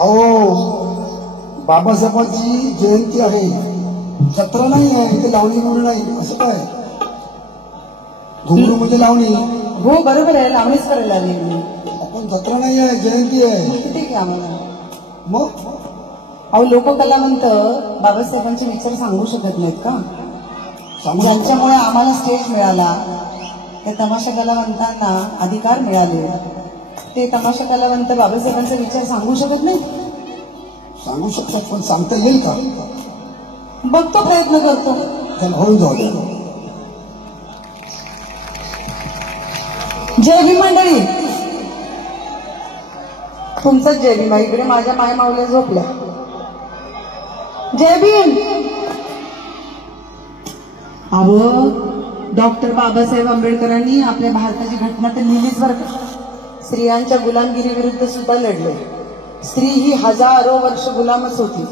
अहो बाबासाहेबांची जयंती आहे, जत्रा नाही आहे, ते लावणी म्हणून नाही. असं काय घुंगरू म्हणजे लावणी? हो बरोबर आहे, लावणीच करायला आली मी. आपण जत्रा नाही आहे, जयंती आहे. ठीक आहे आम्हाला. मग अहो लोककलावंत बाबासाहेबांचे विचार सांगू शकत नाहीत का? ज्यांच्यामुळे आम्हाला स्टेज मिळाला, त्या तमाशा कलावंतांना अधिकार मिळाले, ते तमाशा कलावंत बाबासाहेबांचे विचार सांगू शकत नाही? सांगू शकतात, पण सांगता येईल का? बघतो, प्रयत्न करतो. त्याला होऊन जाऊ दे. जय भीम मंडळी, तुमचाच जय भीम. इकडे माझ्या माय माऊल्या झोपल्या. जय भीम. अहो डॉक्टर बाबासाहेब आंबेडकरांनी आपल्या भारताची घटना तर लिहिलीच बरं का. स्त्रियांच्या गुलामगिरी विरुद्ध सुद्धा लढले. स्त्री ही हजारो वर्ष गुलामच होती,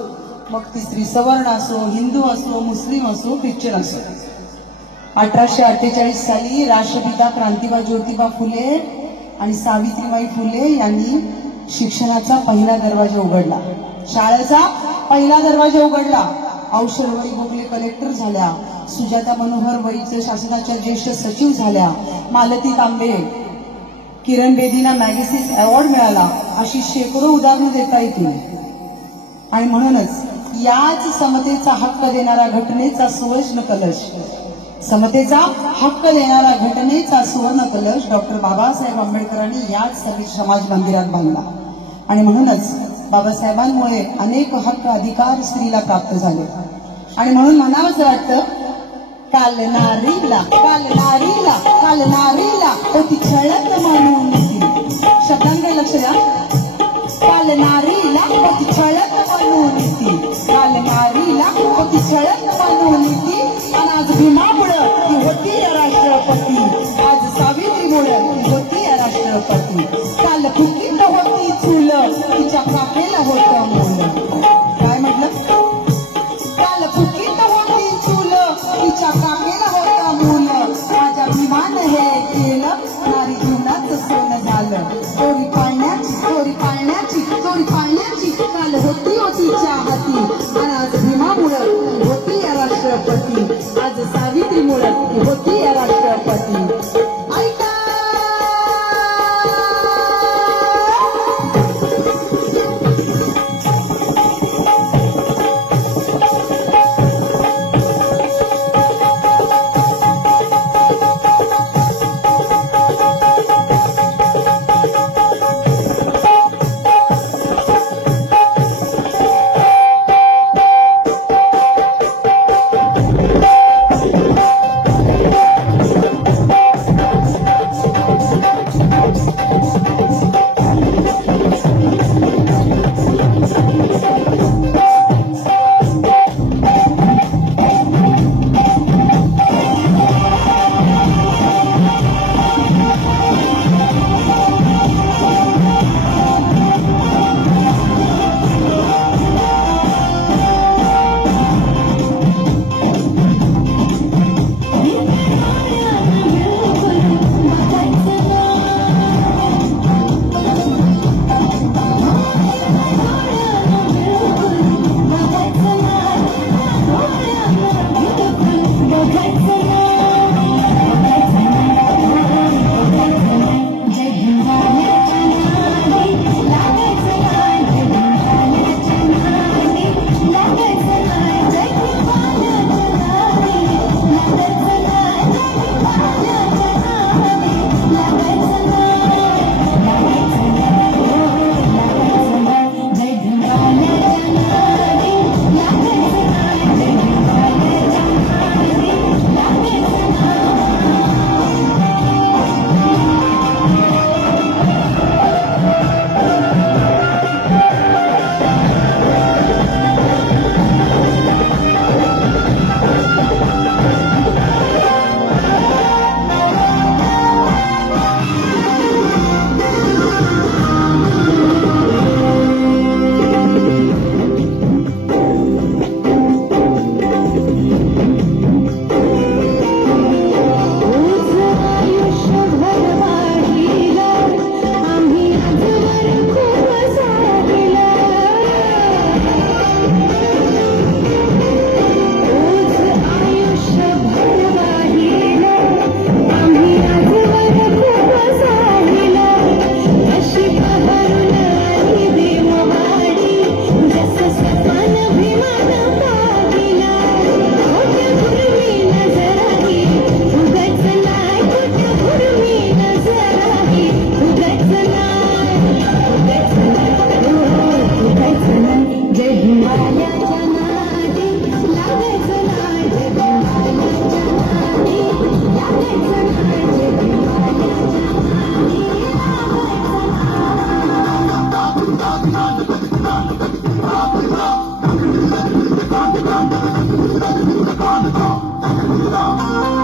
मग ती स्त्री सवर्ण असो, हिंदू असो, मुस्लिम असो, ख्रिश्चन असो. 1848 साली राष्ट्रपिता क्रांतिबा ज्योतिबा फुले आणि सावित्रीबाई फुले यांनी शिक्षणाचा पहिला दरवाजा उघडला, शाळेचा पहिला दरवाजा उघडला. औषधवडी बोगले कलेक्टर झाल्या, सुजाता मनोहर वैद्य शासनाच्या ज्येष्ठ सचिव झाल्या, मालती तांबे, किरण बेदींना मॅगसेस अवॉर्ड मिळाला. अशी शेकडो उदाहरणं देता येतील. आणि म्हणूनच याच समतेचा हक्क देणारा घटनेचा सुवर्ण कलश, समतेचा हक्क देणारा घटनेचा सुवर्ण कलश डॉक्टर बाबासाहेब आंबेडकरांनी याच समाज मंदिरात बांधला. आणि म्हणूनच बाबासाहेबांमुळे अनेक हक्क अधिकार स्त्रीला प्राप्त झाले. आणि म्हणून म्हणावंच वाटतं, काल नारीला काल नारीला काल नारीला होती छळत म्हणून ती. शब्दांकडे लक्ष द्या. काल नारीला होती छळत म्हणून ती, काल नारीला होती छळत म्हणून ती. आणि आज भीमामुळं ती होती राष्ट्रपती, आज सावित्रीमुळं ती होती राष्ट्रपती. काल फुकीत होती चूल, तिच्या काकेला होतं मूल. काय म्हटलं? काल फुकीत होती चूल, तिच्या काकेला होतं मूल. माझ्या भीमानं हे केलं, नारी जीवनाचं सोनं झालं. चोरी पाळण्याची चोरी पाळण्याची चोरी पाळण्याची काल होती हाती. आणि आज भीमामुळं ती होती राष्ट्रपती, आज सावित्रीमुळं ती होती राष्ट्रपती. ऐका Thank you.